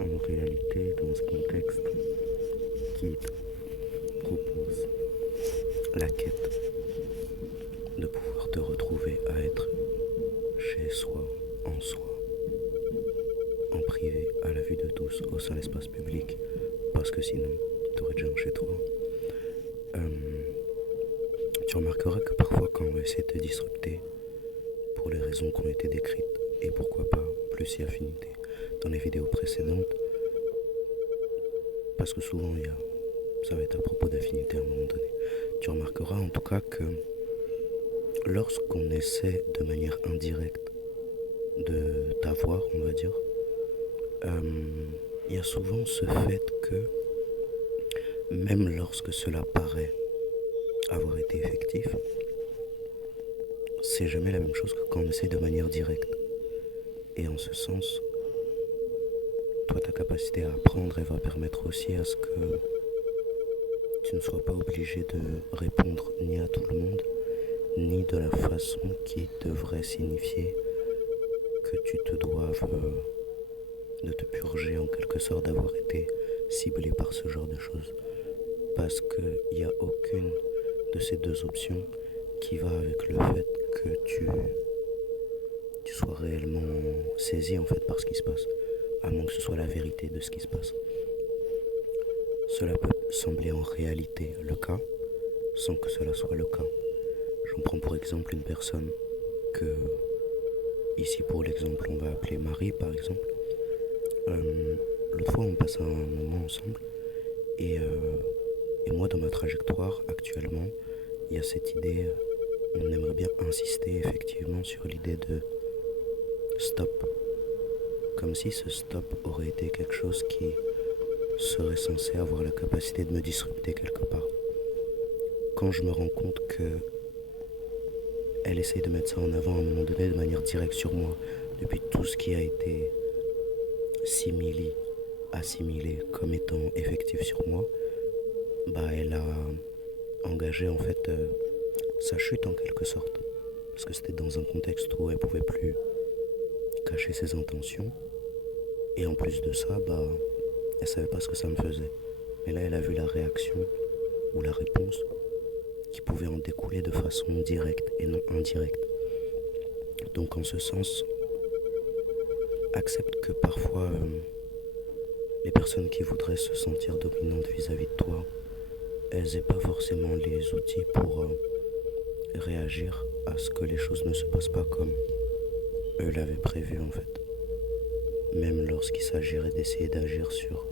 en réalité, dans ce contexte, qui propose la quête de pouvoir te retrouver à être chez soi, en soi, en privé, à la vue de tous, au sein de l'espace public, parce que sinon, tu aurais déjà un chez toi. Euh, Tu remarqueras que parfois, quand on va essayer de te disrupter, pour les raisons qui ont été décrites, et pourquoi pas plus si affinité dans les vidéos précédentes, parce que souvent ça va être à propos d'affinité à un moment donné. Tu remarqueras en tout cas que lorsqu'on essaie de manière indirecte de t'avoir, on va dire, il y a souvent ce fait que même lorsque cela paraît avoir été effectif, c'est jamais la même chose que quand on essaie de manière directe. Et en ce sens, toi, ta capacité à apprendre, elle va permettre aussi à ce que tu ne sois pas obligé de répondre ni à tout le monde, ni de la façon qui devrait signifier que tu te doives de te purger en quelque sorte d'avoir été ciblé par ce genre de choses. Parce qu'il n'y a aucune de ces deux options qui va avec le fait que tu sois réellement saisi en fait par ce qui se passe, à moins que ce soit la vérité de ce qui se passe. Cela peut sembler en réalité le cas, sans que cela soit le cas. J'en prends pour exemple une personne que, ici pour l'exemple, on va appeler Marie par exemple. L'autre fois, on passe un moment ensemble et, moi, dans ma trajectoire actuellement, il y a cette idée, on aimerait bien insister effectivement sur l'idée de stop. Comme si ce stop aurait été quelque chose qui serait censé avoir la capacité de me disrupter quelque part. Quand je me rends compte que elle essaye de mettre ça en avant à un moment donné de manière directe sur moi, depuis tout ce qui a été assimilé comme étant effectif sur moi, bah elle a engagé en fait sa chute en quelque sorte. Parce que c'était dans un contexte où elle pouvait plus cacher ses intentions. Et en plus de ça, bah elle savait pas ce que ça me faisait. Mais là elle a vu la réaction ou la réponse qui pouvait en découler de façon directe et non indirecte. Donc en ce sens, accepte que parfois les personnes qui voudraient se sentir dominantes vis-à-vis de toi, elles n'aient pas forcément les outils pour réagir à ce que les choses ne se passent pas comme eux l'avaient prévu en fait. Même lorsqu'il s'agirait d'essayer d'agir sur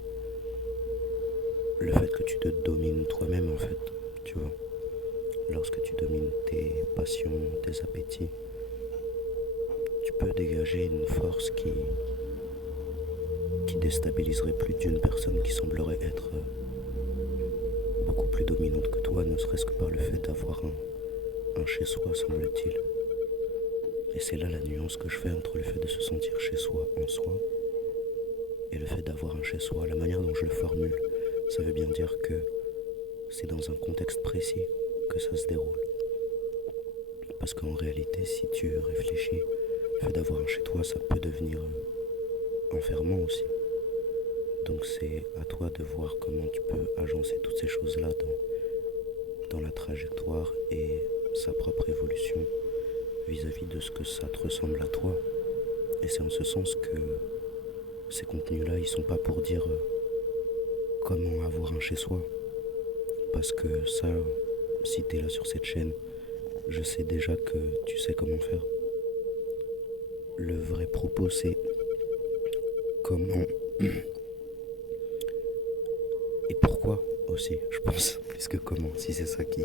le fait que tu te domines toi-même en fait, tu vois. Lorsque tu domines tes passions, tes appétits, tu peux dégager une force qui déstabiliserait plus d'une personne qui semblerait être beaucoup plus dominante que toi, ne serait-ce que par le fait d'avoir un chez-soi, semble-t-il. Et c'est là la nuance que je fais entre le fait de se sentir chez soi, en soi, et le fait d'avoir un chez-soi. La manière dont je le formule, ça veut bien dire que c'est dans un contexte précis que ça se déroule. Parce qu'en réalité, si tu réfléchis, le fait d'avoir un chez-toi, ça peut devenir enfermant aussi. Donc c'est à toi de voir comment tu peux agencer toutes ces choses-là dans la trajectoire et sa propre évolution vis-à-vis de ce que ça te ressemble à toi. Et c'est en ce sens que ces contenus-là, ils sont pas pour dire comment avoir un chez-soi. Parce que ça, si t'es là sur cette chaîne, je sais déjà que tu sais comment faire. Le vrai propos, c'est comment et pourquoi aussi, je pense, plus que comment, si c'est ça qui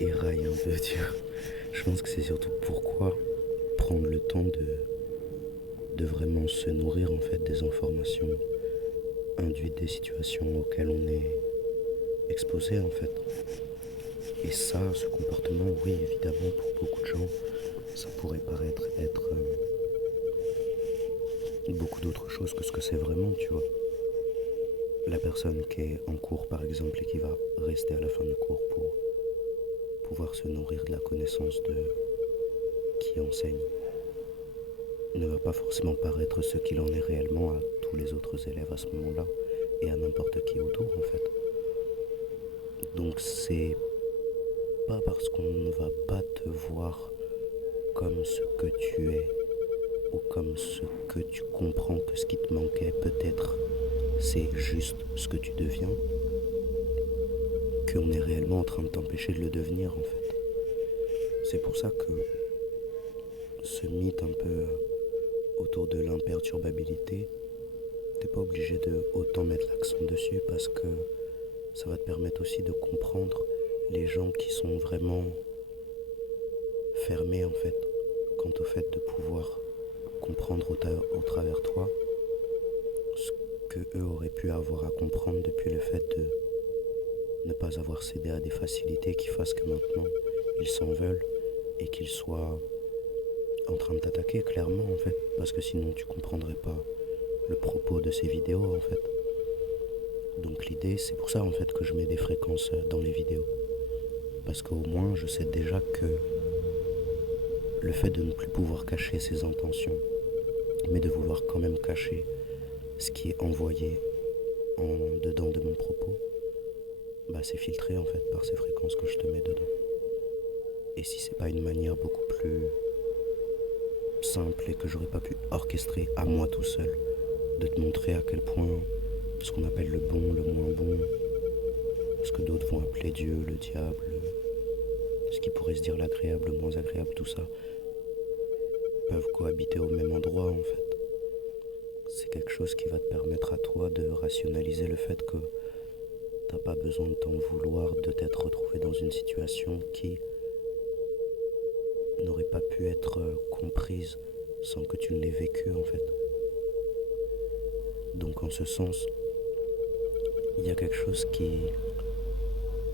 éraille un peu, tu vois. Je pense que c'est surtout pourquoi prendre le temps de vraiment se nourrir en fait des informations induites des situations auxquelles on est exposé en fait. Et ça, ce comportement, oui, évidemment, pour beaucoup de gens, ça pourrait paraître être beaucoup d'autres choses que ce que c'est vraiment, tu vois. La personne qui est en cours, par exemple, et qui va rester à la fin du cours pour pouvoir se nourrir de la connaissance de qui enseigne. ne va pas forcément paraître ce qu'il en est réellement à tous les autres élèves à ce moment-là et à n'importe qui autour en fait. Donc c'est pas parce qu'on ne va pas te voir comme ce que tu es ou comme ce que tu comprends que ce qui te manquait peut-être c'est juste ce que tu deviens qu'on est réellement en train de t'empêcher de le devenir en fait. C'est pour ça que ce mythe un peu autour de l'imperturbabilité, t'es pas obligé de autant mettre l'accent dessus parce que ça va te permettre aussi de comprendre les gens qui sont vraiment fermés en fait quant au fait de pouvoir comprendre au travers toi ce que eux auraient pu avoir à comprendre depuis le fait de ne pas avoir cédé à des facilités qui fassent que maintenant ils s'en veulent et qu'ils soient en train de t'attaquer clairement en fait parce que sinon tu comprendrais pas le propos de ces vidéos en fait. Donc l'idée c'est pour ça en fait que je mets des fréquences dans les vidéos parce qu'au moins je sais déjà que le fait de ne plus pouvoir cacher ses intentions mais de vouloir quand même cacher ce qui est envoyé en dedans de mon propos, bah c'est filtré en fait par ces fréquences que je te mets dedans. Et si c'est pas une manière beaucoup plus simple et que j'aurais pas pu orchestrer à moi tout seul, de te montrer à quel point ce qu'on appelle le bon, le moins bon, ce que d'autres vont appeler Dieu, le diable, ce qui pourrait se dire l'agréable, le moins agréable, tout ça, peuvent cohabiter au même endroit en fait. C'est quelque chose qui va te permettre à toi de rationaliser le fait que t'as pas besoin de t'en vouloir de t'être retrouvé dans une situation qui n'aurait pas pu être comprise sans que tu ne l'aies vécue en fait. Donc en ce sens, il y a quelque chose qui,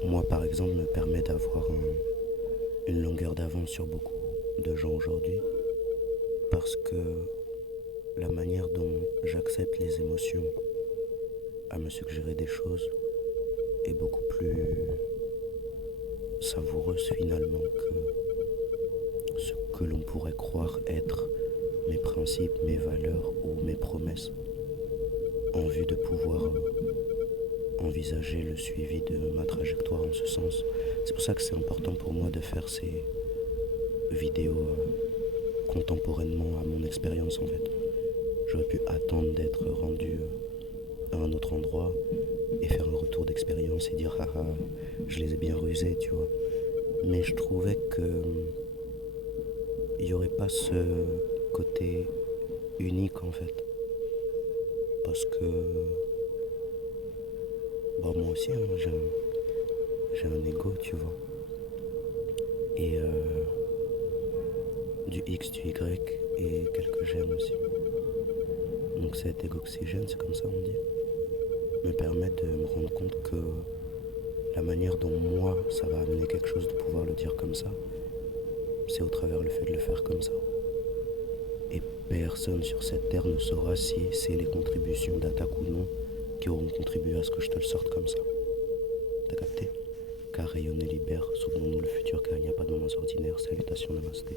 moi par exemple, me permet d'avoir une longueur d'avance sur beaucoup de gens aujourd'hui parce que la manière dont j'accepte les émotions à me suggérer des choses est beaucoup plus savoureuse finalement que ce que l'on pourrait croire être mes principes, mes valeurs ou mes promesses en vue de pouvoir envisager le suivi de ma trajectoire en ce sens. C'est pour ça que c'est important pour moi de faire ces vidéos contemporainement à mon expérience en fait. J'aurais pu attendre d'être rendu à un autre endroit et faire un retour d'expérience et dire ah ah, je les ai bien rusés, tu vois. Mais je trouvais que il n'y aurait pas ce côté unique en fait. Parce que bah moi aussi hein, j'ai un ego, tu vois. Et du X, du Y et quelques j'aime aussi. Donc cet égoxygène, c'est comme ça on dit, me permet de me rendre compte que la manière dont moi ça va amener quelque chose de pouvoir le dire comme ça, c'est au travers le fait de le faire comme ça. Et personne sur cette terre ne saura si c'est les contributions d'attaque ou non qui auront contribué à ce que je te le sorte comme ça. T'as capté? Car rayonner libère, souvenons-nous le futur car il n'y a pas de moments ordinaires. Salutations, namasté.